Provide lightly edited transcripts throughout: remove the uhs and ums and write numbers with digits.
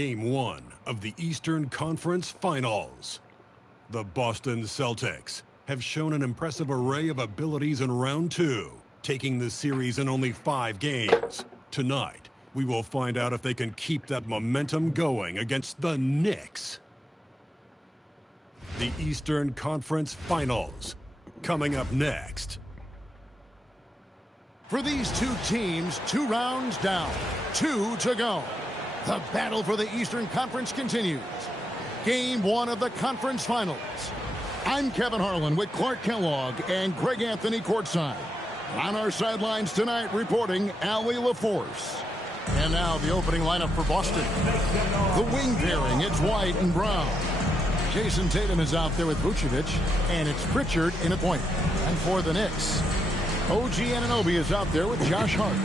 Game 1 of the Eastern Conference Finals. The Boston Celtics have shown an impressive array of abilities in round 2, taking the series in only 5 games. Tonight, we will find out if they can keep that momentum going against the Knicks. The Eastern Conference Finals, coming up next. For these two teams, 2 rounds down, 2 to go. The battle for the Eastern Conference continues. Game 1 of the conference finals. I'm Kevin Harlan with Clark Kellogg and Greg Anthony courtside. On our sidelines tonight, reporting Allie LaForce. And now the opening lineup for Boston. The wing pairing, it's White and Brown. Jason Tatum is out there with Vucevic, and it's Pritchard in a point. And for the Knicks, OG Anunoby is out there with Josh Hart.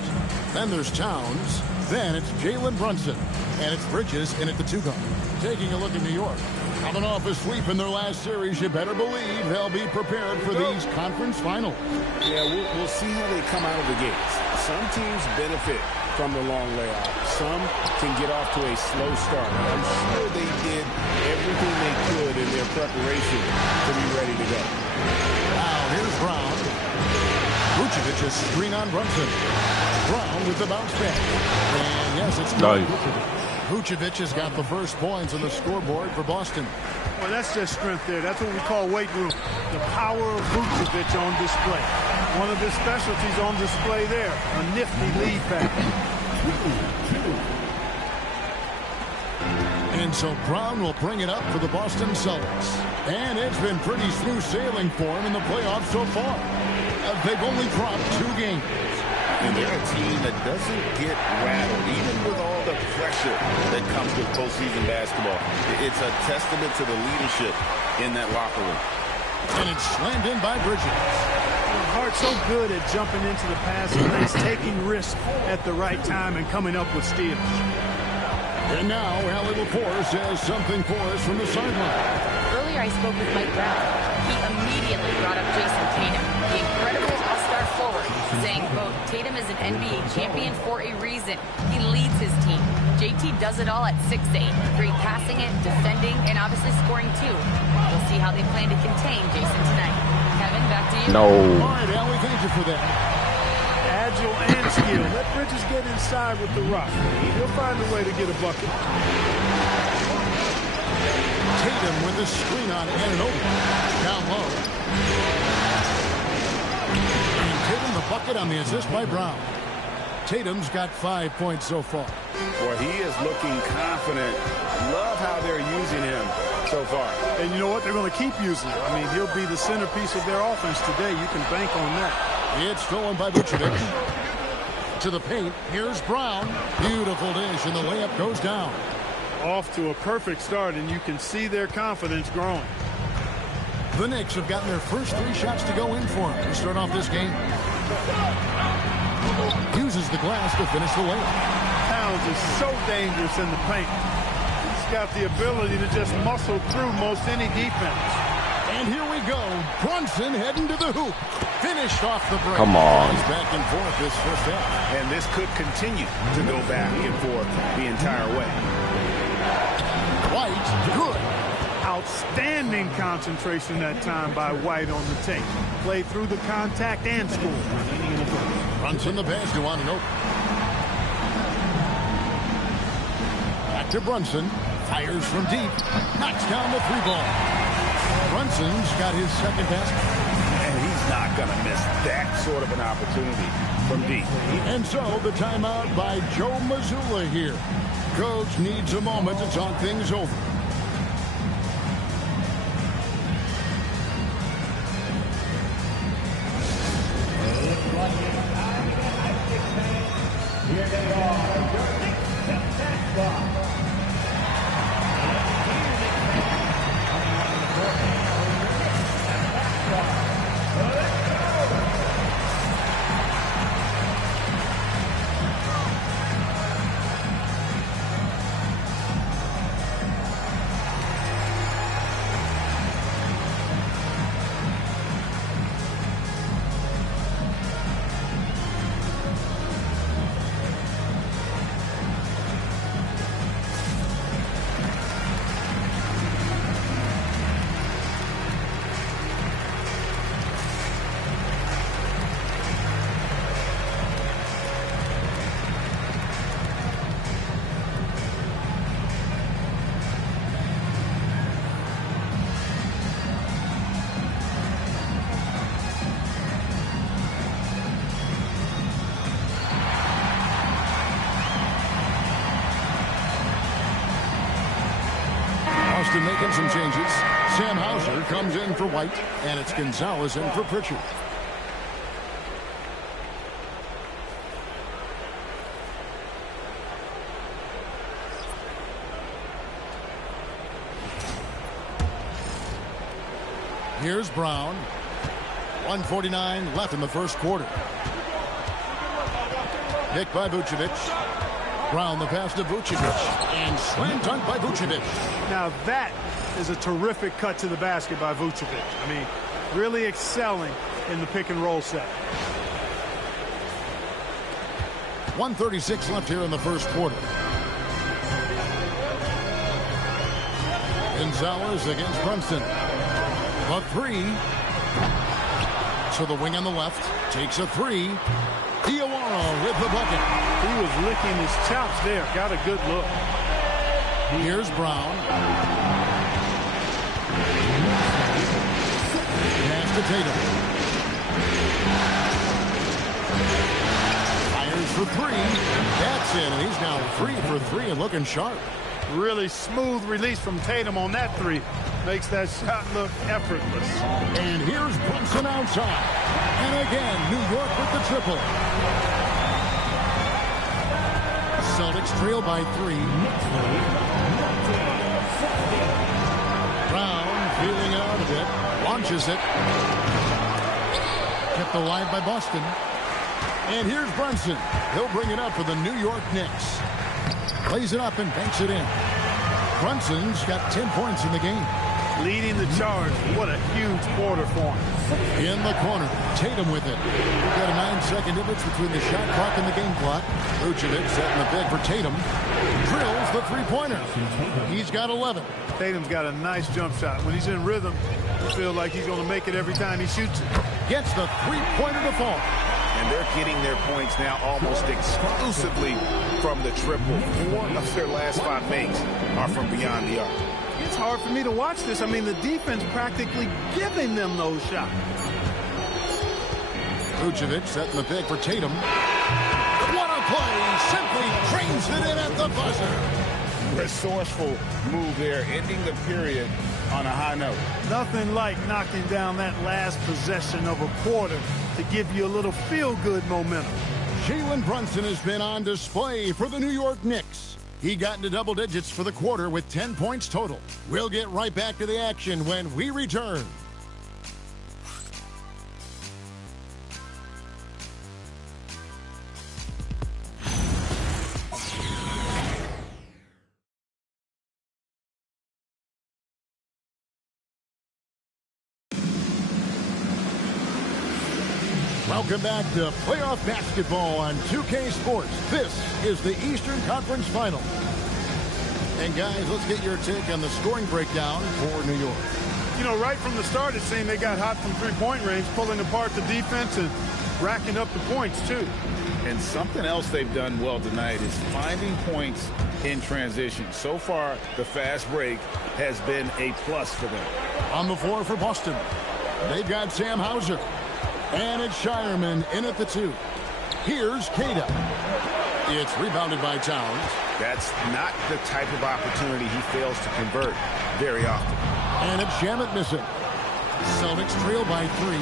Then there's Towns. Then it's Jalen Brunson. And it's Bridges in at the 2 guard. Taking a look at New York. Coming off a sweep in their last series, you better believe they'll be prepared for these conference finals. Yeah, we'll see how they come out of the gates. Some teams benefit from the long layoff. Some can get off to a slow start. I'm sure they did everything they could in their preparation to be ready to go. Now here's Brown. Vucevic is screen on Brunson. Brown with the bounce back. And yes, it's nice. Vucevic has got the first points on the scoreboard for Boston. Well, that's just strength there. That's what we call weight room. The power of Vucevic on display. One of his specialties on display there. A nifty lead pass. And so Brown will bring it up for the Boston Celtics. And it's been pretty smooth sailing for him in the playoffs so far. They've only dropped 2 games. And they're a team that doesn't get rattled, even with all the pressure that comes with postseason basketball. It's a testament to the leadership in that locker room. And it's slammed in by Bridges. Hart's so good at jumping into the passing lanes, taking risks at the right time, and coming up with steals. And now Allie LaForce has something for us from the sideline. Earlier I spoke with Mike Brown. He immediately brought up Jason Tatum, the incredible all-star forward, saying, quote, Tatum is an NBA champion for a reason. He leads his team. JT does it all at 6'8". Great passing it, defending, and obviously scoring too. We'll see how they plan to contain Jason tonight. Kevin, back to you. No. All right, Allie, thank you for that. Agile and skill. Let Bridges get inside with the rock. He'll find a way to get a bucket. Tatum with the screen on Anunoby. Down low. And Tatum the bucket on the assist by Brown. Tatum's got 5 points so far. Boy, he is looking confident. Love how they're using him so far. And you know what? They're going to keep using him. I mean, he'll be the centerpiece of their offense today. You can bank on that. It's stolen by Vucevic. To the paint. Here's Brown. Beautiful dish, and the layup goes down. Off to a perfect start, and you can see their confidence growing. The Knicks have gotten their first 3 shots to go in for him to start off this game. Uses the glass to finish the layup. Towns is so dangerous in the paint. He's got the ability to just muscle through most any defense. And here we go. Brunson heading to the hoop. Finished off the break. Come on. He's back and forth this first half. And this could continue to go back and forth the entire way. White, good. Outstanding concentration that time by White on the tape. Played through the contact and scored. Brunson the pass to Anunoby. Back to Brunson. Fires from deep. Knocks down the 3-ball. Brunson's got his second basket. And he's not going to miss that sort of an opportunity from deep. And so the timeout by Joe Mazzulla here. Coach needs a moment to talk things over. Here they are, your Knicks Boston making some changes. Sam Hauser comes in for White, and it's Gonzalez in for Pritchard. Here's Brown. 1:49 left in the first quarter. Pick by Vucevic. Brown the pass to Vucevic. And slam dunk by Vucevic. Now that is a terrific cut to the basket by Vucevic. I mean, really excelling in the pick and roll set. 1:36 left here in the first quarter. Gonzalez against Brunson. A three. To the wing on the left. Takes a three. Diawara with the bucket. He was licking his chops there. Got a good look. Here's Brown. Pass to Tatum. Fires for three. That's in, and he's now 3 for 3 and looking sharp. Really smooth release from Tatum on that three. Makes that shot look effortless. And here's Brunson outside. And again, New York with the triple. Celtics trail by 3. Brown feeling it out a bit. Launches it. Kept alive by Boston. And here's Brunson. He'll bring it up for the New York Knicks. Plays it up and banks it in. Brunson's got 10 points in the game. Leading the charge. What a huge quarter for him. In the corner, Tatum with it. We've got a 9-second difference between the shot clock and the game clock. Vucevic setting the big for Tatum. Drills the three-pointer. He's got 11. Tatum's got a nice jump shot. When he's in rhythm, you feel like he's going to make it every time he shoots it. Gets the three-pointer to fall. And they're getting their points now almost exclusively from the triple. 4 of their last 5 makes are from beyond the arc. It's hard for me to watch this. I mean, the defense practically giving them those shots. Vucevic setting the pick for Tatum. What a play! Simply drains it in at the buzzer. Resourceful move there, ending the period on a high note. Nothing like knocking down that last possession of a quarter to give you a little feel-good momentum. Jalen Brunson has been on display for the New York Knicks. He got into double digits for the quarter with 10 points total. We'll get right back to the action when we return. Welcome back to playoff basketball on 2K Sports. This is the Eastern Conference Final. And guys, let's get your take on the scoring breakdown for New York. You know, right from the start, it seemed they got hot from three-point range, pulling apart the defense and racking up the points, too. And something else they've done well tonight is finding points in transition. So far, the fast break has been a plus for them. On the floor for Boston, they've got Sam Hauser. And it's Shireman in at the 2. Here's Cada. It's rebounded by Towns. That's not the type of opportunity he fails to convert very often. And it's Shamet missing. Celtics trail by 3.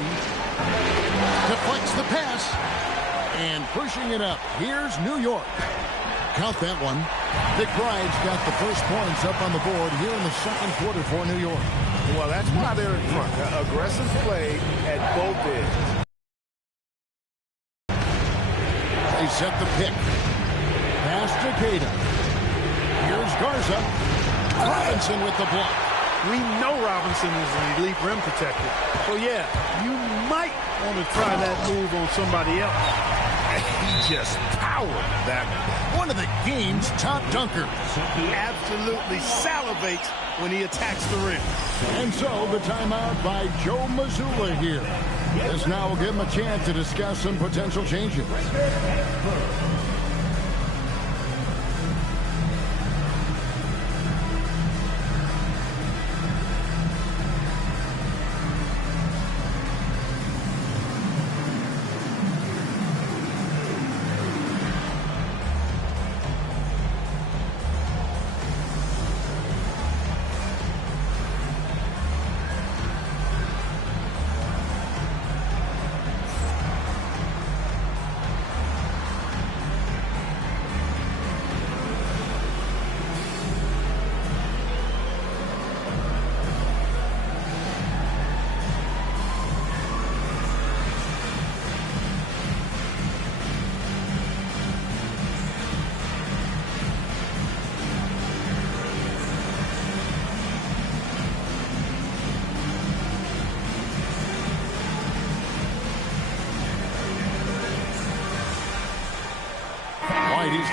Deflects the pass. And pushing it up. Here's New York. Count that one. McBride's got the first points up on the board here in the second quarter for New York. Well, that's why they're in front. Aggressive play at both ends. They set the pick. Pass to Cada. Here's Garza. Robinson with the block. We know Robinson is an elite rim protector. So, yeah, you might want to try that move on somebody else. He just powered that one of the game's top dunkers. He absolutely salivates when he attacks the rim. And so the timeout by Joe Mazzulla here. This now will give him a chance to discuss some potential changes.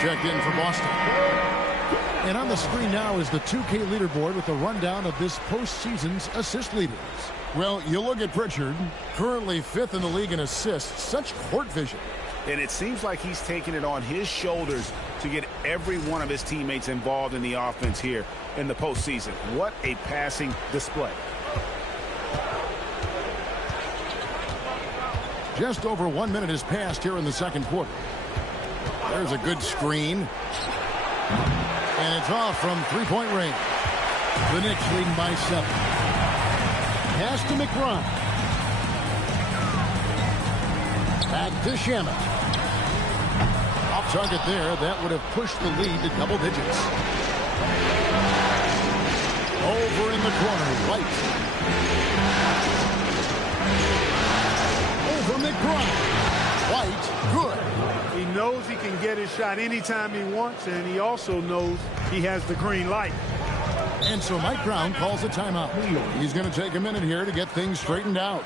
checked in for Boston. And on the screen now is the 2K leaderboard with a rundown of this postseason's assist leaders. Well, you look at Pritchard, currently 5th in the league in assists. Such court vision. And it seems like he's taking it on his shoulders to get every one of his teammates involved in the offense here in the postseason. What a passing display. Just over 1 minute has passed here in the second quarter. There's a good screen. And it's off from three-point range. The Knicks leading by 7. Pass to McBride. Back to Shamet. Off target there. That would have pushed the lead to double digits. Over in the corner, White. Over McBride. White, good. He knows he can get his shot anytime he wants, and he also knows he has the green light. And so Mike Brown calls a timeout. He's going to take a minute here to get things straightened out.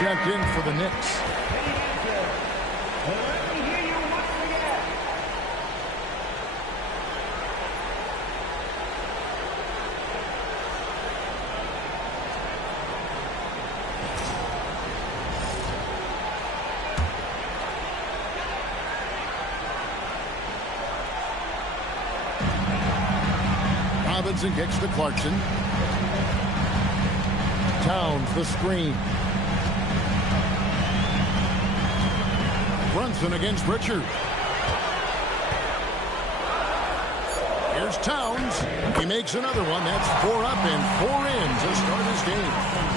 Checked in for the Knicks. Robinson kicks to Clarkson. Towns the screen. Brunson against Richard. Here's Towns. He makes another one. That's 4 up and 4 in to start his game.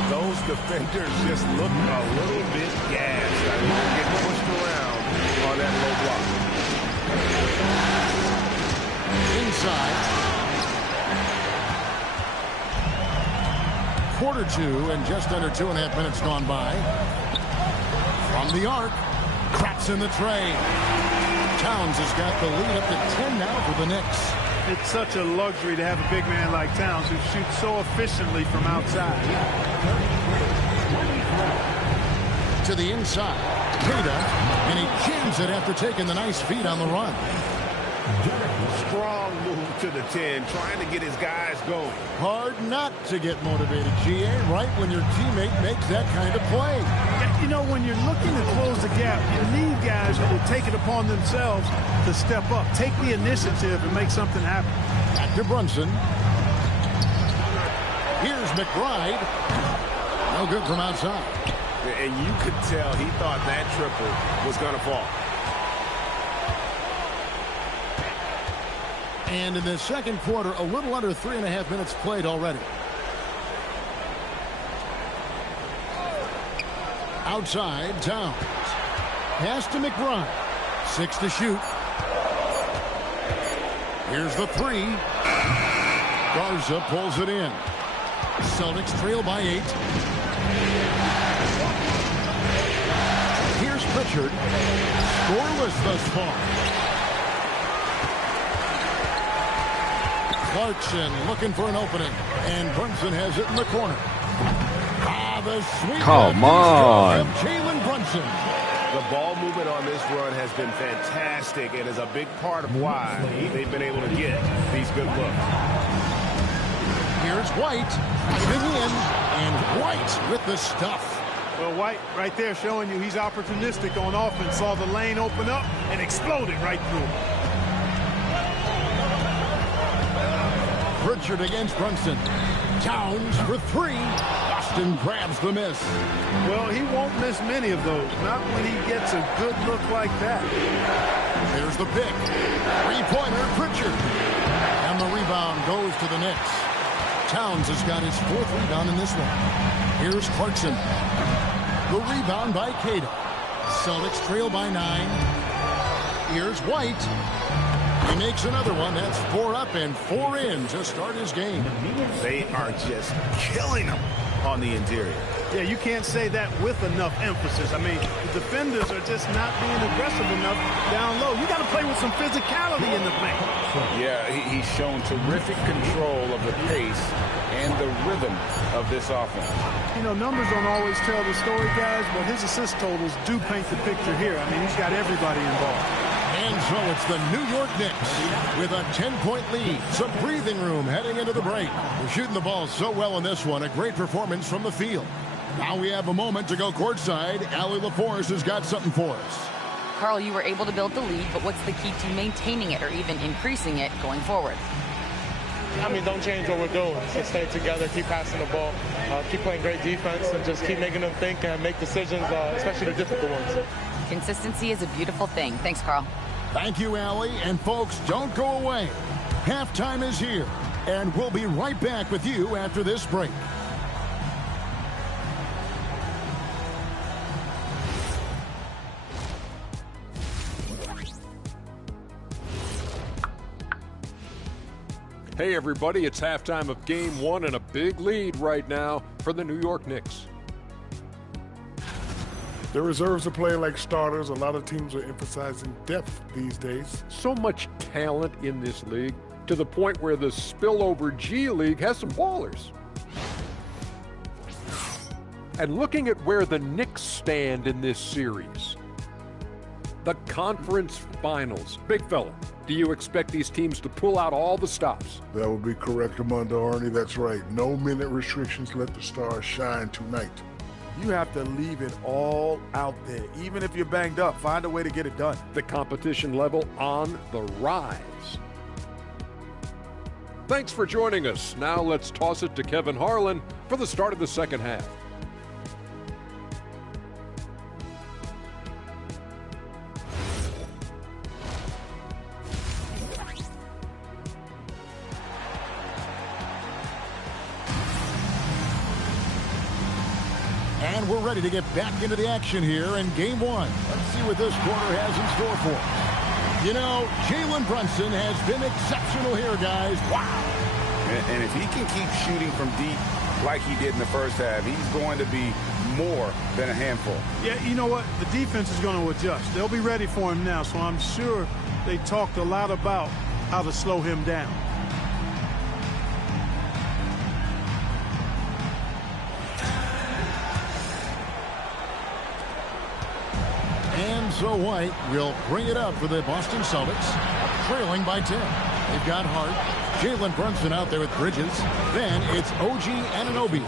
Those defenders just look a little bit gassed. I mean, they're getting pushed around on that low block. Inside. Quarter 2 and just under 2.5 minutes gone by. From the arc. Cracks in the tray. Towns has got the lead up to 10 now for the Knicks. It's such a luxury to have a big man like Towns who shoots so efficiently from outside. To the inside. Kada, and he jams it after taking the nice feed on the run. Strong move to the 10, trying to get his guys going. Hard not to get motivated, GA, right when your teammate makes that kind of play. You know, when you're looking to close the gap, you need guys who will take it upon themselves to step up, take the initiative, and make something happen. Back to Brunson. Here's McBride. No good from outside. And you could tell he thought that triple was going to fall. And in the second quarter, a little under 3.5 minutes played already. Outside, Towns. Pass to McBride. 6 to shoot. Here's the 3. Garza pulls it in. Celtics trail by 8. Here's Pritchard. Scoreless thus far. Clarkson looking for an opening. And Brunson has it in the corner. The sweep. Come on. Of Jalen Brunson. The ball movement on this run has been fantastic and is a big part of why they've been able to get these good looks. Here's White, giving in, and White with the stuff. Well, White right there showing you he's opportunistic on offense. Saw the lane open up and exploded right through. Pritchard against Brunson. Towns for three. Boston grabs the miss. Well, he won't miss many of those. Not when he gets a good look like that. There's the pick. Three-pointer, Pritchard. And the rebound goes to the Knicks. Towns has got his fourth rebound in this one. Here's Clarkson. The rebound by Cato. Celtics trail by 9. Here's White. He makes another one. That's 4 up and 4 in to start his game. They are just killing them on the interior. Yeah, you can't say that with enough emphasis. I mean, the defenders are just not being aggressive enough down low. You got to play with some physicality in the paint. Yeah, he's shown terrific control of the pace and the rhythm of this offense. You know, numbers don't always tell the story, guys, but his assist totals do paint the picture here. I mean, he's got everybody involved. And so it's the New York Knicks with a 10-point lead. Some breathing room heading into the break. We're shooting the ball so well in this one. A great performance from the field. Now we have a moment to go courtside. Allie LaForce has got something for us. Carl, you were able to build the lead, but what's the key to maintaining it or even increasing it going forward? I mean, don't change what we're doing. So stay together, keep passing the ball, keep playing great defense, and just keep making them think and make decisions, especially the difficult ones. Consistency is a beautiful thing. Thanks, Carl. Thank you, Allie. And folks, don't go away. Halftime is here, and we'll be right back with you after this break. Hey everybody, it's halftime of game 1 and a big lead right now for the New York Knicks. The reserves are playing like starters. A lot of teams are emphasizing depth these days. So much talent in this league to the point where the spillover G League has some ballers. And looking at where the Knicks stand in this series, the conference finals. Big fella, do you expect these teams to pull out all the stops? That would be correct, Commander Arnie. That's right. No minute restrictions. Let the stars shine tonight. You have to leave it all out there. Even if you're banged up, find a way to get it done. The competition level on the rise. Thanks for joining us. Now let's toss it to Kevin Harlan for the start of the second half. And we're ready to get back into the action here in game 1. Let's see what this quarter has in store for us. You know, Jalen Brunson has been exceptional here, guys. Wow. And if he can keep shooting from deep like he did in the first half, he's going to be more than a handful. Yeah, you know what? The defense is going to adjust. They'll be ready for him now, so I'm sure they talked a lot about how to slow him down. And so White will bring it up for the Boston Celtics, trailing by 10. They've got Hart, Jalen Brunson out there with Bridges. Then it's OG Anunoby,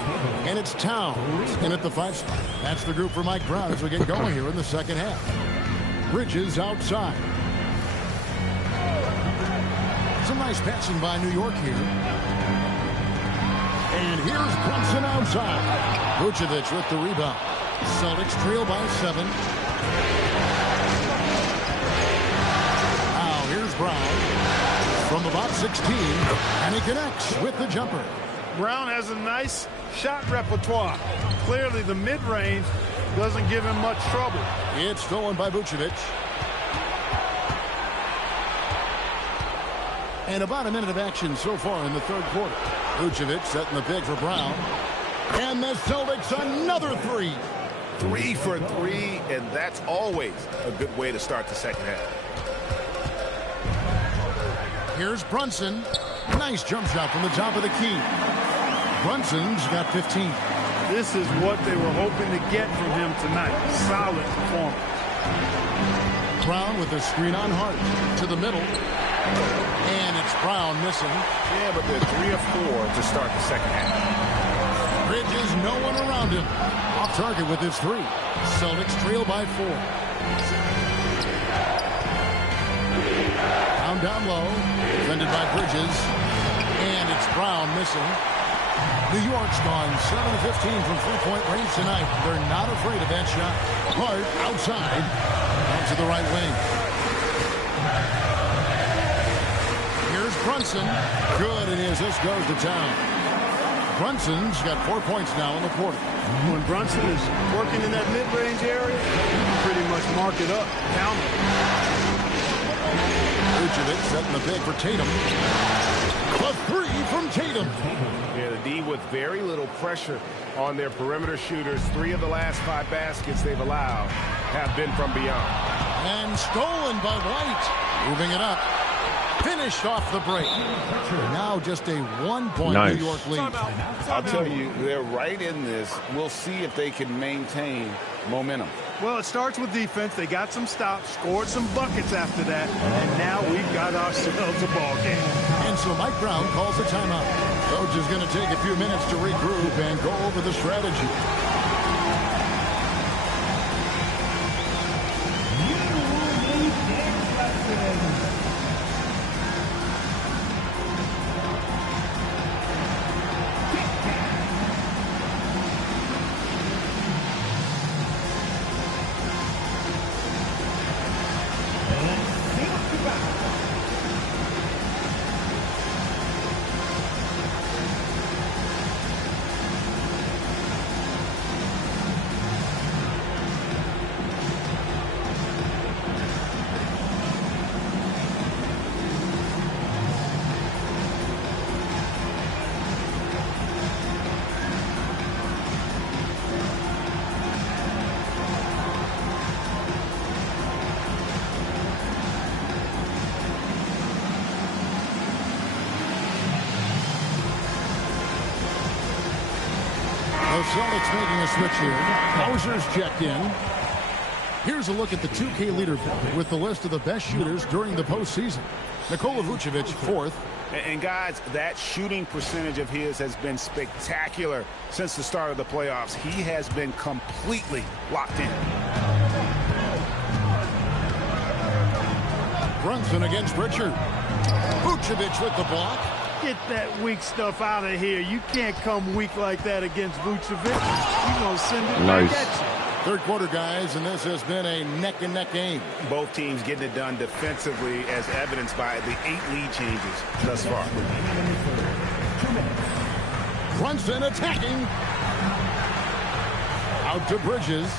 and it's Towns in at the 5 spot. That's the group for Mike Brown as we get going here in the second half. Bridges outside. Some nice passing by New York here. And here's Brunson outside. Vucevic with the rebound. Celtics trail by 7. Now here's Brown from about 16, and he connects with the jumper. Brown has a nice shot repertoire. Clearly the mid-range doesn't give him much trouble. It's stolen by Vucevic. And about a minute of action so far in the third quarter. Vucevic setting the pick for Brown. And the Celtics another 3. 3 for 3, and that's always a good way to start the second half. Here's Brunson. Nice jump shot from the top of the key. Brunson's got 15. This is what they were hoping to get from him tonight. Solid performance. Brown with the screen on Hart to the middle. And it's Brown missing. Yeah, but they're 3 of 4 to start the second half. Bridges, no one around him. Off target with his 3. Celtics trail by 4. Down low. Defended by Bridges. And it's Brown missing. New York's gone 7 of 15 from three-point range tonight. They're not afraid of that shot. Hart outside. Out to the right wing. Here's Brunson. Good, and his assist goes to town. Brunson's got 4 points now in the quarter. When Brunson is working in that mid-range area, pretty much mark it up. Count it. Vucevic setting the pick for Tatum. A 3 from Tatum. Yeah, the D with very little pressure on their perimeter shooters. 3 of the last 5 baskets they've allowed have been from beyond. And stolen by White. Moving it up. Finished off the break. Now just a 1-point New York lead. I'll tell you, they're right in this. We'll see if they can maintain momentum. Well, it starts with defense. They got some stops, scored some buckets after that, and now we've got ourselves a ball game. And so Mike Brown calls a timeout. Coach is going to take a few minutes to regroup and go over the strategy. The Celtics making a switch here. Hauser's checked in. Here's a look at the 2K leaderboard with the list of the best shooters during the postseason. Nikola Vucevic, 4th. And guys, that shooting percentage of his has been spectacular since the start of the playoffs. He has been completely locked in. Brunson against Pritchard. Vucevic with the block. Get that weak stuff out of here. You can't come weak like that against Vucevic. You're going to send it back at you. Third quarter, guys, and this has been a neck-and-neck game. Both teams getting it done defensively, as evidenced by the 8 lead changes thus far. Brunson attacking. Out to Bridges.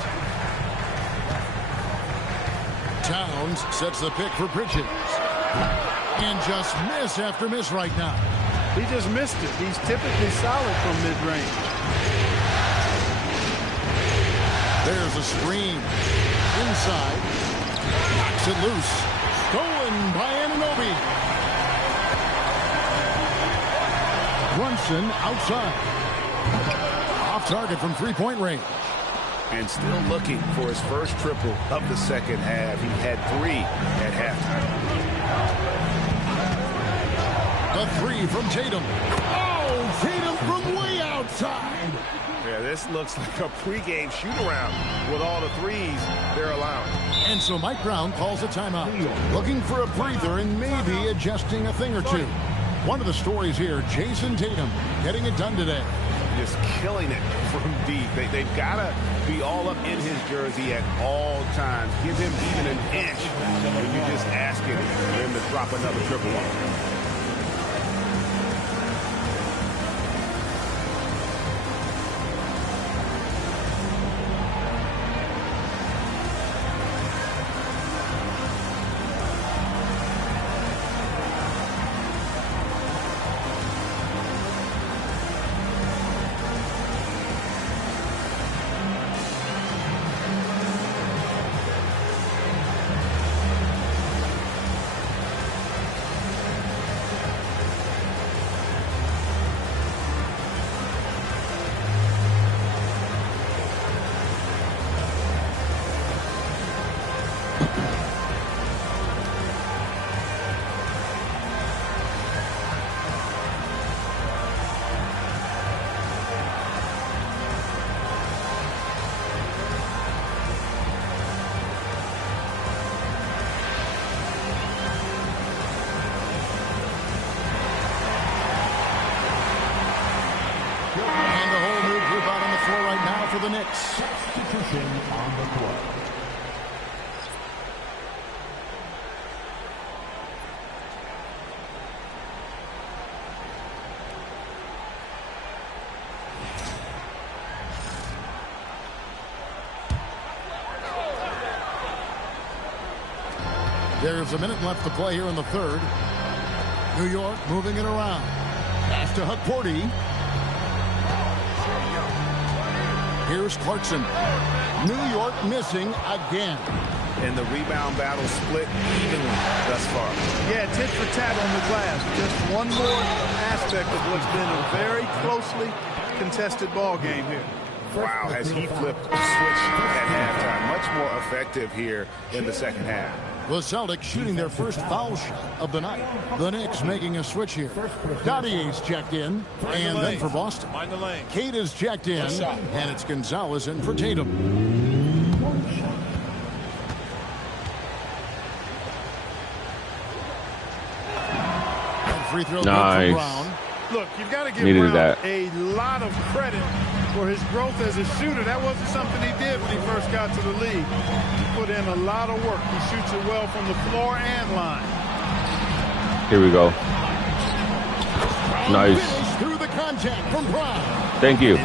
Towns sets the pick for Bridges. And just miss after miss right now. He just missed it. He's typically solid from mid-range. There's a screen. Inside. Knocks it loose. Stolen by Anunoby. Brunson outside. Off target from three-point range. And still looking for his first triple of the second half. He had 3 at halftime. The 3 from Tatum. Oh, Tatum from way outside. Yeah, this looks like a pregame shoot-around with all the threes they're allowing. And so Mike Brown calls a timeout. Looking for a breather and maybe adjusting a thing or two. One of the stories here, Jason Tatum getting it done today. Just killing it from deep. They've got to be all up in his jersey at all times. Give him even an inch, and you're just asking for him to drop another triple on him. for the Knicks. Substitution on the court. There's a minute left to play here in the third. New York moving it around. Pass to Hukporti. Here's Clarkson. New York missing again. And the rebound battle split evenly thus far. Yeah, tit for tat on the glass. Just one more aspect of what's been a very closely contested ball game here. Wow, has he flipped the switch at halftime. Much more effective here in the second half. The Celtics shooting their first foul shot of the night. The Knicks making a switch here. Dottier's checked in, and then for Boston. Kate is checked in, and it's Gonzalez in for Tatum. And free throw nice. for Brown. Look, you've got to give Needed Brown that. a lot of credit for his growth as a shooter. That wasn't something he did when he first got to the league. He put in a lot of work. He shoots it well from the floor and line. Here we go. Nice. Through the contact from Brown. Thank you.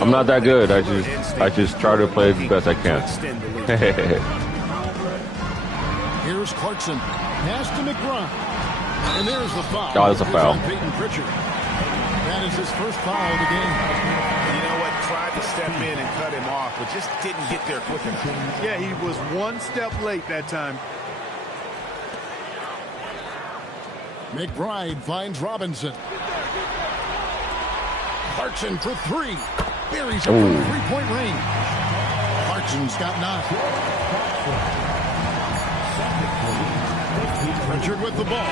I'm not that good. I just try to play the best I can. Here's Clarkson. Pass to McBride. And there's the foul. Oh, that's a foul. Peyton Pritchard. That is his first foul of the game. You know what? Tried to step in and cut him off, but just didn't get there quick enough. Yeah, he was one step late that time. McBride finds Robinson. Clarkson for three. Buries it from three-point range. Clarkson's got 9. Pritchard with the ball.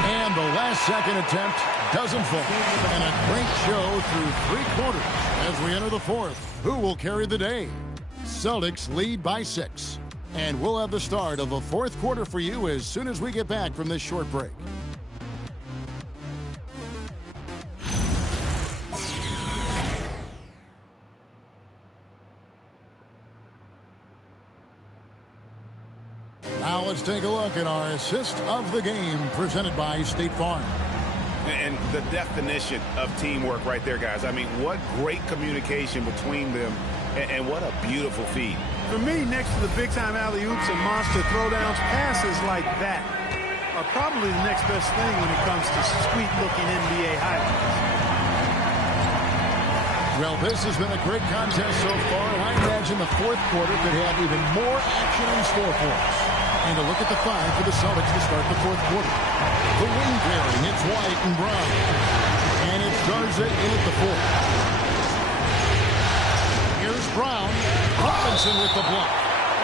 And the last second attempt doesn't fall. And a great show through 3 quarters as we enter the fourth. Who will carry the day? Celtics lead by 6. And we'll have the start of the fourth quarter for you as soon as we get back from this short break. Now let's take a look at our assist of the game presented by State Farm. And the definition of teamwork right there, guys. I mean, what great communication between them, and what a beautiful feed. For me, next to the big-time alley-oops and monster throwdowns, passes like that are probably the next best thing when it comes to sweet-looking NBA highlights. Well, this has been a great contest so far, and I imagine the fourth quarter could have even more action in store for us. And a look at the 5 for the Celtics to start the fourth quarter. The wing pairing, it's White and Brown. And it's Garza in at the 4th. Here's Brown. Robinson with the block.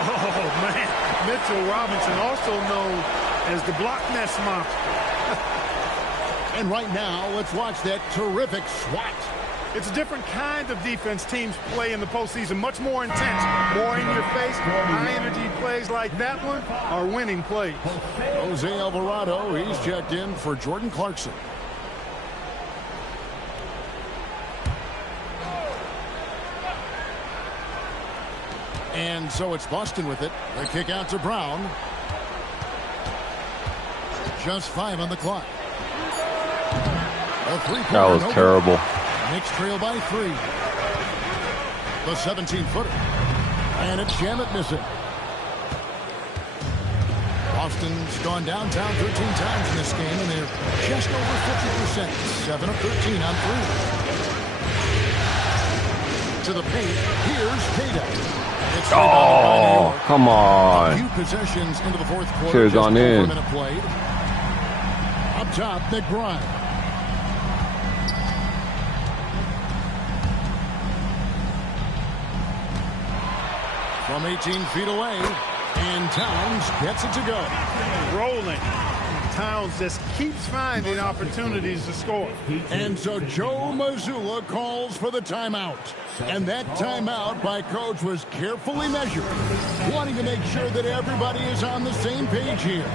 Oh, man. Mitchell Robinson, also known as the block nest monster. And right now, let's watch that terrific swat. It's a different kind of defense teams play in the postseason, much more intense, more in your face. High-energy plays like that one are winning plays. Jose Alvarado, he's checked in for Jordan Clarkson. And so it's Boston with it. The kick out to Brown. Just 5 on the clock. That was terrible. Knicks trail by 3. The 17-footer. And it's Shamet missing. Boston's gone downtown 13 times in this game, and they're just over 50%. 7 of 13 on 3. To the paint. Here's Tatum. Oh, come on. A few possessions into the fourth quarter. Should have gone in. 4 minute played. Up top, McBride. From 18 feet away, and Towns gets it to go. Rolling. Towns just keeps finding opportunities to score. And so Joe Mazzulla calls for the timeout. And that timeout by Coach was carefully measured, wanting to make sure that everybody is on the same page here.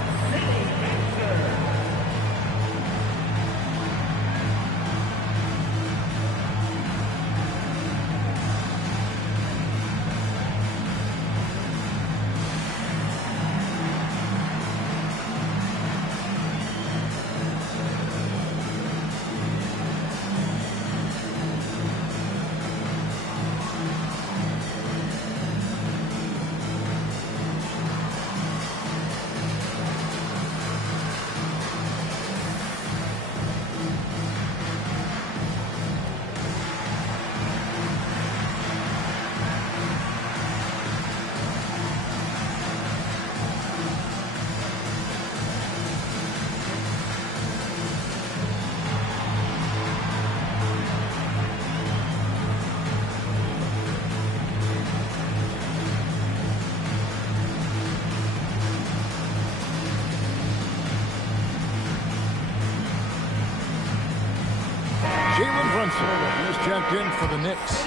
Robinson. He's checked in for the Knicks.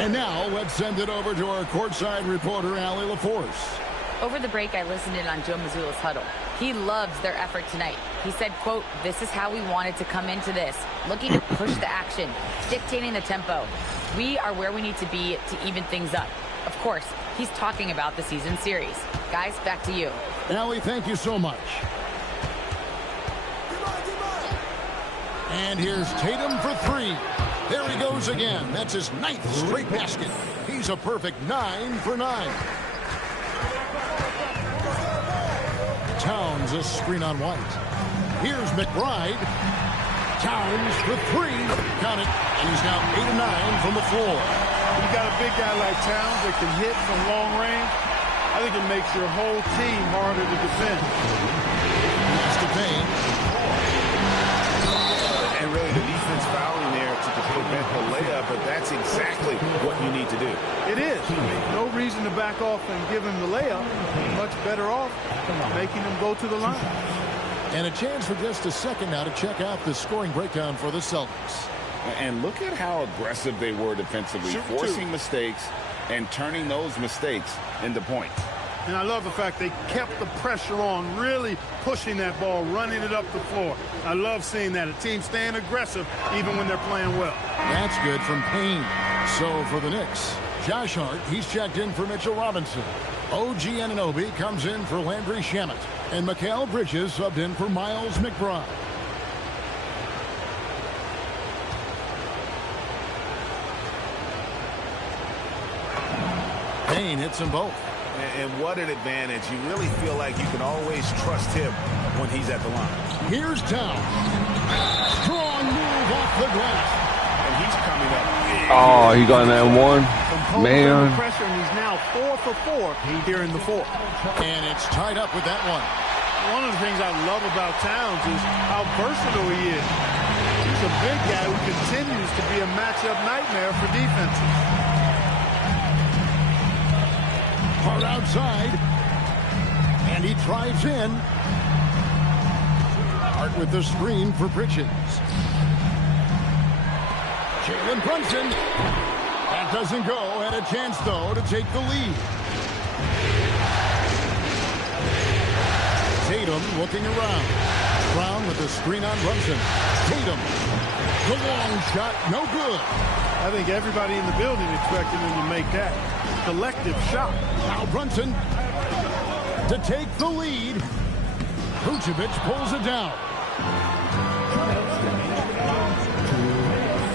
And now let's send it over to our courtside reporter, Allie LaForce. Over the break, I listened in on Joe Mazzulla's huddle. He loves their effort tonight. He said, quote, "This is how we wanted to come into this, looking to push the action, dictating the tempo. We are where we need to be to even things up." Of course, he's talking about the season series. Guys, back to you. Allie, thank you so much. And here's Tatum for three. There he goes again. That's his 9th straight basket. He's a perfect 9 for 9. Towns a screen on White. Here's McBride. Towns for three. Count it. And he's now 8 of 9 from the floor. You got a big guy like Towns that can hit from long range. I think it makes your whole team harder to defend. That's the Payne. And really the defense fouling there to prevent the layup, but that's exactly what you need to do. It is. No reason to back off and give him the layup. Much better off making him go to the line. And a chance for just a second now to check out the scoring breakdown for the Celtics. And look at how aggressive they were defensively, forcing mistakes and turning those mistakes into points. And I love the fact they kept the pressure on, really pushing that ball, running it up the floor. I love seeing that. A team staying aggressive even when they're playing well. That's good from Payne. So for the Knicks, Josh Hart, he's checked in for Mitchell Robinson. OG Anunoby comes in for Landry Shamet. And Mikal Bridges subbed in for Miles McBride. Payne hits them both. And what an advantage. You really feel like you can always trust him when he's at the line. Here's Towns. Strong move off the glass. And he's coming up. Oh, he got that one. Man. Pressure, and he's now 4 for 4 here in the fourth. And it's tied up with that one. One of the things I love about Towns is how versatile he is. He's a big guy who continues to be a matchup nightmare for defenses. Hard outside. And he drives in. Hart with the screen for Bridges. Jalen Brunson. That doesn't go. And a chance, though, to take the lead. Tatum looking around. Brown with the screen on Brunson. Tatum. The long shot. No good. I think everybody in the building expected him to make that collective shot. Now Brunson to take the lead. Vucevic pulls it down.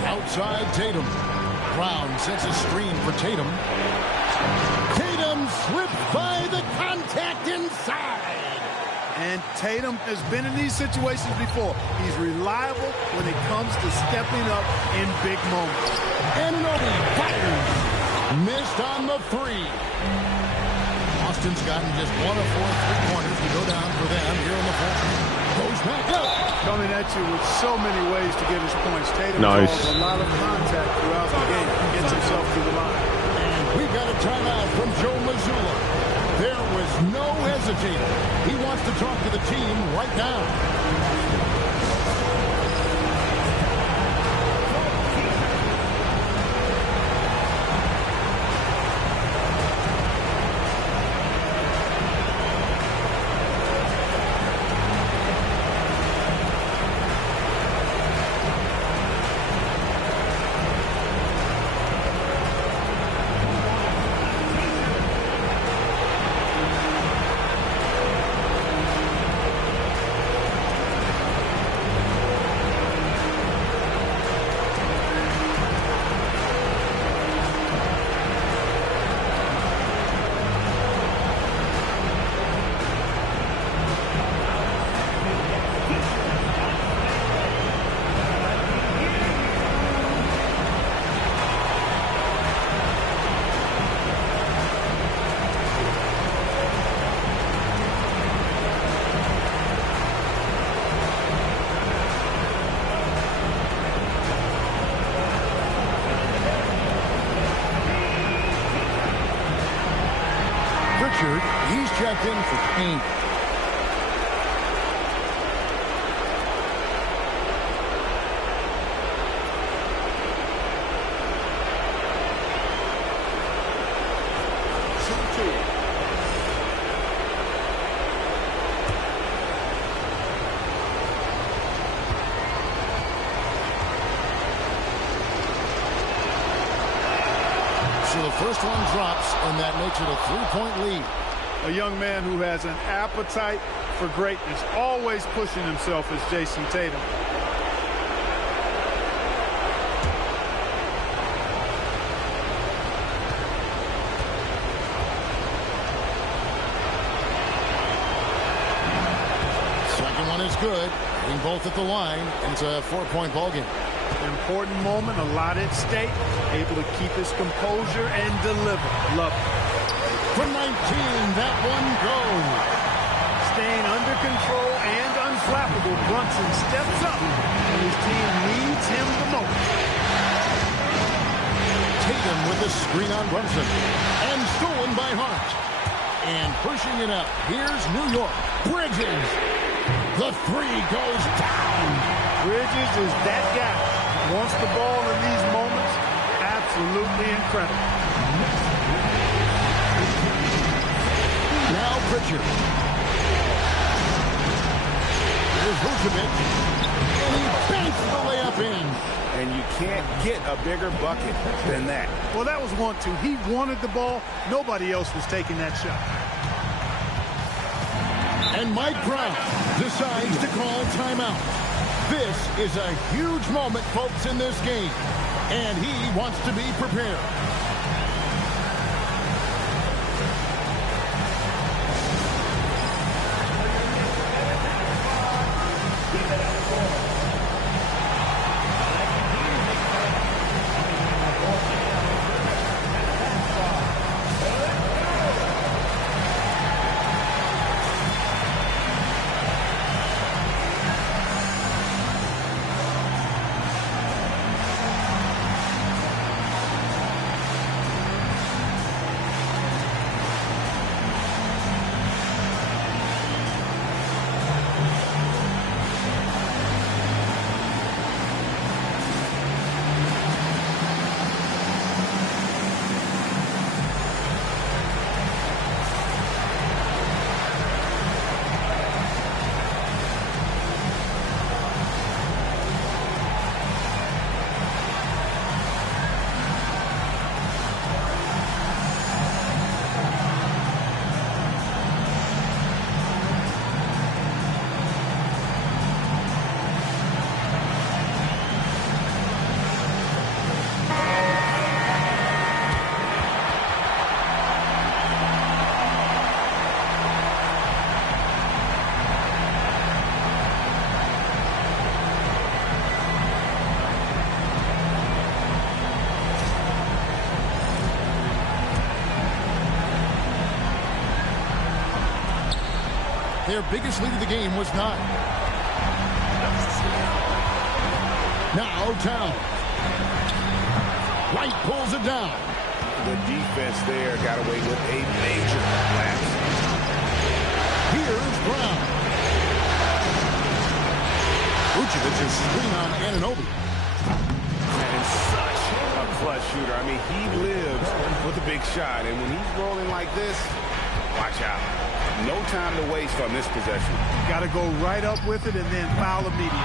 Outside Tatum. Brown sets a screen for Tatum. Tatum slips by the contact inside. And Tatum has been in these situations before. He's reliable when it comes to stepping up in big moments. Anunoby fires. Missed on the three. Austin's gotten just 1 of 4 3-pointers to go down for them here in the fourth. Goes back up. Coming at you with so many ways to get his points. Tatum Nice. draws a lot of contact throughout the game. Gets himself to the line. And we got a timeout from Joe Mazzulla. There was no hesitating. He wants to talk to the team right now. He's checked in for Payne. first one drops, and that makes it a 3-point lead. A young man who has an appetite for greatness, always pushing himself, as Jason Tatum. Second one is good. Hitting both at the line, and it's a 4-point ball game. Important moment, a lot at stake. Able to keep his composure and deliver. Love it. From 19, that one goes. Staying under control and unflappable, Brunson steps up when his team needs him the most. Tatum with the screen on Brunson. And stolen by Hart. And pushing it up. Here's New York. Bridges. The three goes down. Bridges is that guy. Wants the ball in these moments. Absolutely incredible. Now Pritchard. Here's Vucevic. And he banks the layup in. And you can't get a bigger bucket than that. Well, that was 1-2. He wanted the ball. Nobody else was taking that shot. And Mike Brown decides to call timeout. This is a huge moment, folks, in this game. And he wants to be prepared. Their biggest lead of the game was 9. Now Towns. Wright pulls it down. The defense there got away with a major lapse. Here's Brown. Vucevic's screen on Anunoby. And such a clutch shooter. I mean, he lives with a big shot. And when he's rolling like this, watch out. No time to waste on this possession. Got to go right up with it and then foul immediately.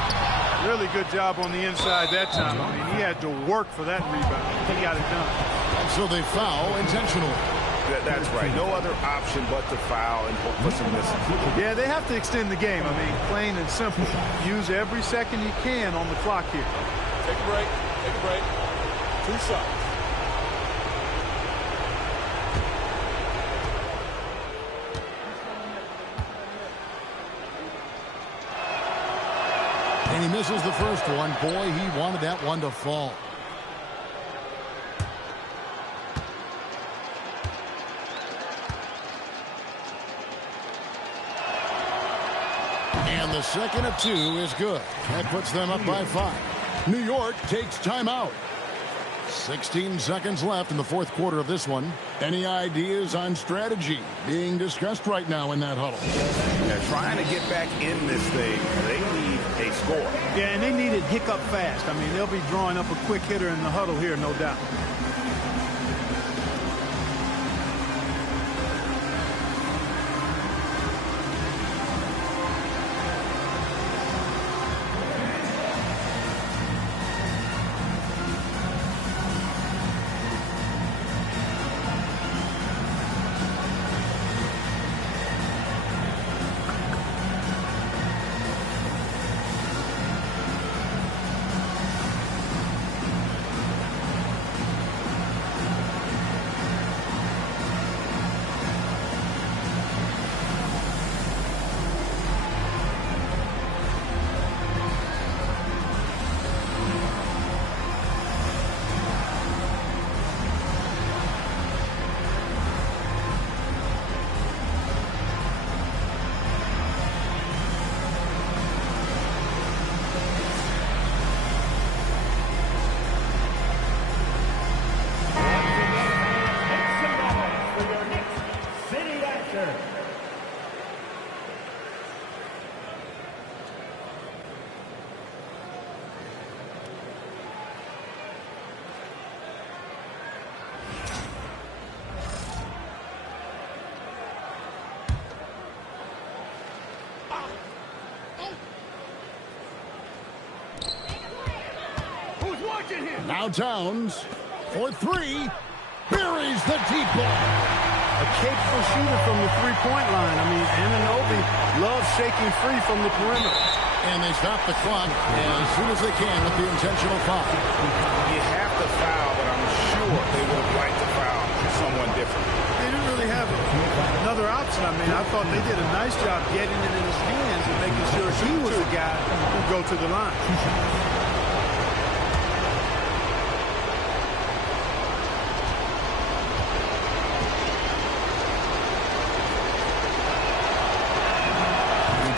Really good job on the inside that time. I mean, he had to work for that rebound. He got it done. And so they foul intentionally. That's right. No other option but to foul and hope for some misses. Yeah, they have to extend the game. I mean, plain and simple. Use every second you can on the clock here. Take a break. Take a break. 2 shots. And he misses the first one. Boy, he wanted that one to fall. And the second of 2 is good. That puts them up by 5. New York takes timeout. 16 seconds left in the fourth quarter of this one. Any ideas on strategy being discussed right now in that huddle? They're trying to get back in this thing. They need a score. Yeah, and they need it hiccup fast. I mean, they'll be drawing up a quick hitter in the huddle here, no doubt. Now Towns for three. Here is the deep ball. A capable shooter from the three-point line. I mean, Anunoby loves shaking free from the perimeter. And they stop the clock as soon as they can with the intentional foul. You have to foul, but I'm sure they would have liked to foul someone different. They didn't really have another option. I mean, I thought they did a nice job getting it in his hands and making sure he was the guy who go to the line.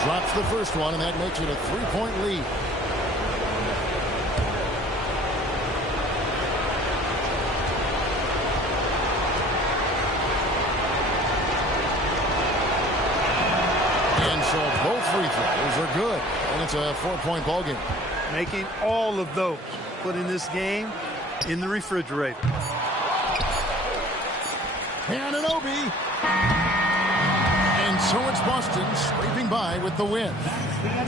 Drops the first one, and that makes it a three-point lead. And so both free throws are good, and it's a 4-point ball game. Making all of those, putting this game in the refrigerator. Anunoby. And so it's Boston scraping by with the win.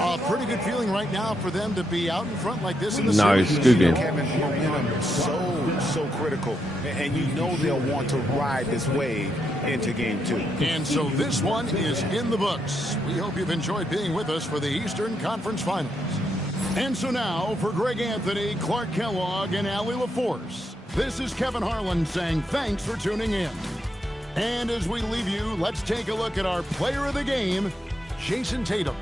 A pretty good feeling right now for them to be out in front like this in the series. Nice, good game. Kevin, momentum is so critical, and you know they'll want to ride this wave into game 2. And so this one is in the books. We hope you've enjoyed being with us for the Eastern Conference Finals. And so now for Greg Anthony, Clark Kellogg, and Allie LaForce, this is Kevin Harlan saying thanks for tuning in. And as we leave you, let's take a look at our player of the game, Jason Tatum.